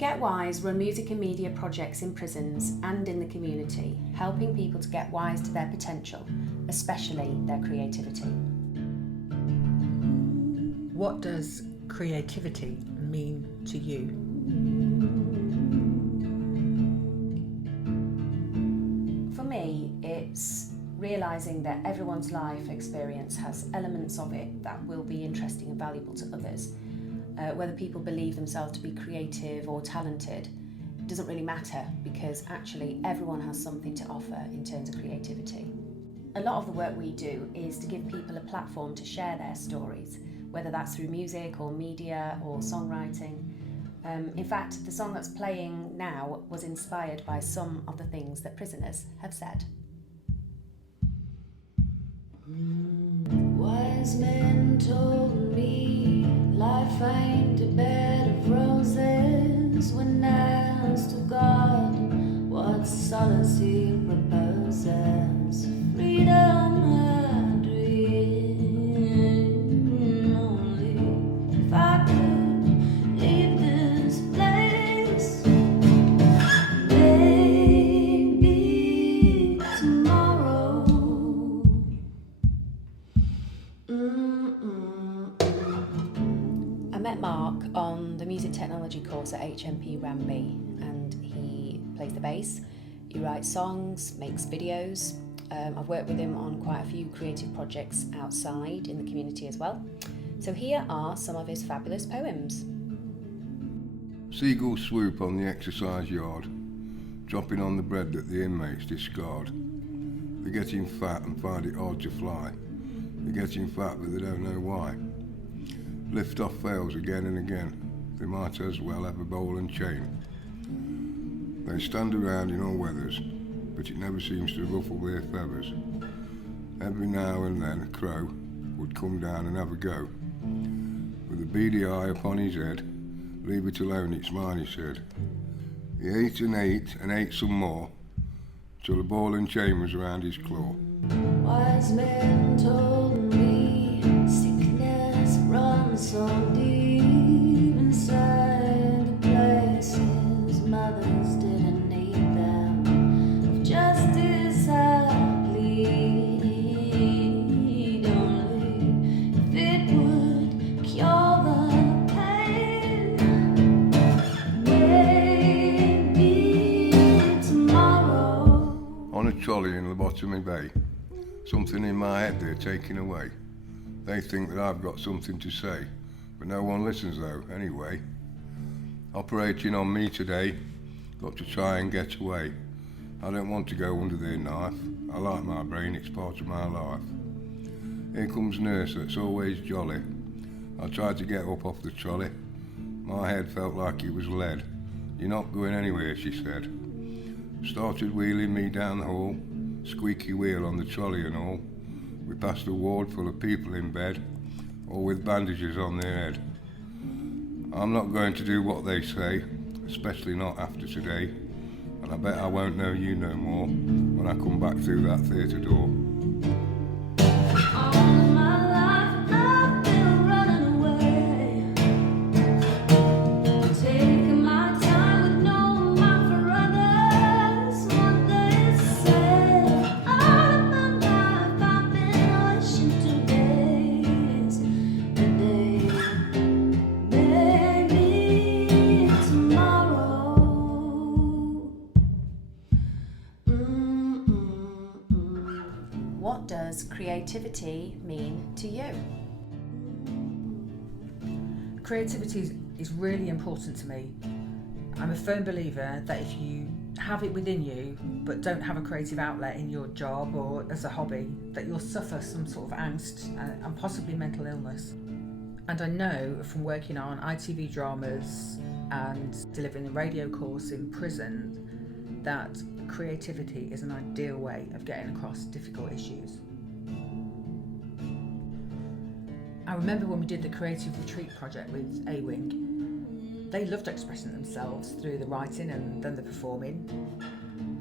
Get Wise run music and media projects in prisons and in the community, helping people to get wise to their potential, especially their creativity. What does creativity mean to you? For me, it's realising that everyone's life experience has elements of it that will be interesting and valuable to others. Whether people believe themselves to be creative or talented doesn't really matter, because actually everyone has something to offer in terms of creativity. A lot of the work we do is to give people a platform to share their stories, whether that's through music or media or songwriting. In fact, the song that's playing now was inspired by some of the things that prisoners have said. Wise men told me life ain't a bed of roses. When asked to God what solace he proposes, freedom I dream. Only if I could leave this place, maybe tomorrow. I met Mark on the music technology course at HMP Nottingham, and he plays the bass, he writes songs, makes videos. I've worked with him on quite a few creative projects outside in the community as well. So here are some of his fabulous poems. Seagulls swoop on the exercise yard, dropping on the bread that the inmates discard. They're getting fat and find it hard to fly. They're getting fat but they don't know why. Lift-off fails again and again. They might as well have a ball and chain. They stand around in all weathers, but it never seems to ruffle their feathers. Every now and then a crow would come down and have a go. With a beady eye upon his head, leave it alone, it's mine, he said. He ate and ate some more, till the ball and chain was around his claw. Wise men told me sickness runs so deep inside the places mothers didn't need them. Of justice I plead, only if it would cure the pain. Maybe tomorrow. On a trolley in Lobotomy Bay, something in my head they're taking away. They think that I've got something to say, but no one listens though, anyway. Operating on me today, got to try and get away. I don't want to go under their knife. I like my brain, it's part of my life. Here comes nurse that's always jolly. I tried to get up off the trolley. My head felt like it was lead. You're not going anywhere, she said. Started wheeling me down the hall, squeaky wheel on the trolley and all. We passed a ward full of people in bed, all with bandages on their head. I'm not going to do what they say, especially not after today, and I bet I won't know you no more when I come back through that theatre door. All my life I've been running away, taking my time with no mind for others. What they say, all of my life I've been wishing today's the day. Maybe tomorrow. What does creativity mean to you? Creativity is really important to me. I'm a firm believer that if you have it within you but don't have a creative outlet in your job or as a hobby, that you'll suffer some sort of angst and possibly mental illness. And I know from working on ITV dramas and delivering a radio course in prison that creativity is an ideal way of getting across difficult issues. I remember when we did the Creative Retreat project with A-Wing, they loved expressing themselves through the writing and then the performing.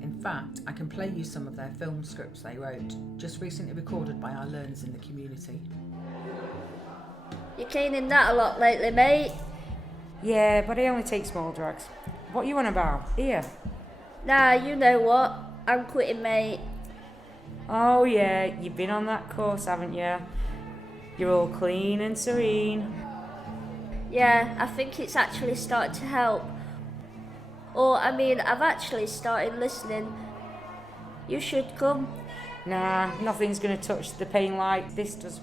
In fact, I can play you some of their film scripts they wrote, just recently recorded by our learners in the community. You're cleaning that a lot lately, mate. Yeah, but I only take small drugs. What you on about? Here. Nah, you know what? I'm quitting, mate. Oh yeah, you've been on that course, haven't you? You're all clean and serene. Yeah, I think it's actually started to help. Or, I mean, I've actually started listening. You should come. Nah, nothing's gonna touch the pain like this does.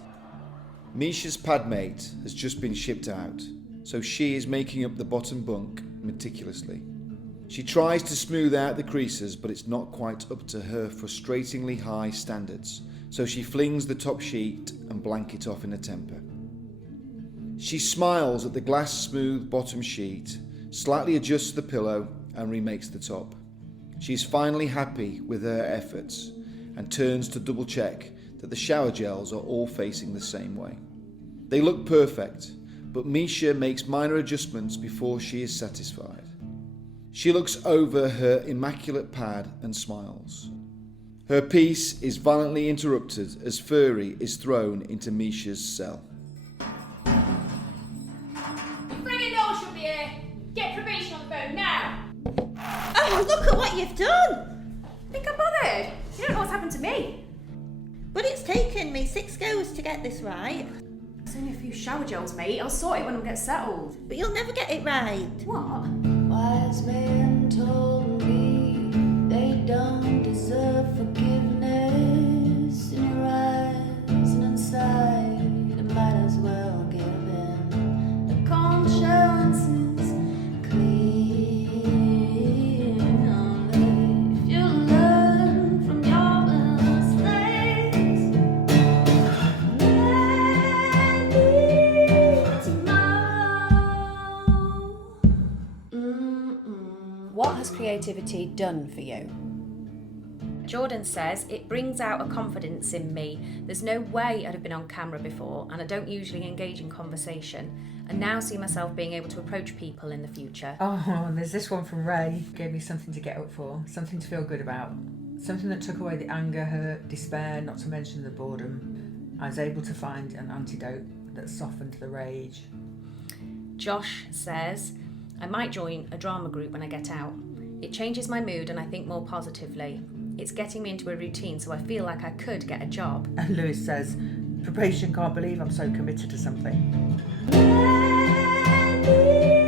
Misha's pad mate has just been shipped out, so she is making up the bottom bunk meticulously. She tries to smooth out the creases, but it's not quite up to her frustratingly high standards, so she flings the top sheet and blanket off in a temper. She smiles at the glass smooth bottom sheet, slightly adjusts the pillow and remakes the top. She's finally happy with her efforts and turns to double check that the shower gels are all facing the same way. They look perfect, but Misha makes minor adjustments before she is satisfied. She looks over her immaculate pad and smiles. Her peace is violently interrupted as Furry is thrown into Misha's cell. You friggin' know she'll be here. Get probation on the phone now. Oh, look at what you've done! Think I'm bothered? You don't know what's happened to me. But it's taken me 6 goes to get this right. It's only a few shower gels, mate. I'll sort it when I get settled. But you'll never get it right. What? Wise men told me they don't deserve forgiveness. In your eyes and inside, it might as well give in. The conscience is clean. Only if you learn from your mistakes. What has creativity done for you? Jordan says, it brings out a confidence in me. There's no way I'd have been on camera before, and I don't usually engage in conversation. I now see myself being able to approach people in the future. Oh, and there's this one from Ray. Gave me something to get up for, something to feel good about. Something that took away the anger, hurt, despair, not to mention the boredom. I was able to find an antidote that softened the rage. Josh says, I might join a drama group when I get out. It changes my mood and I think more positively. It's getting me into a routine so I feel like I could get a job. And Lewis says, probation can't believe I'm so committed to something. Maybe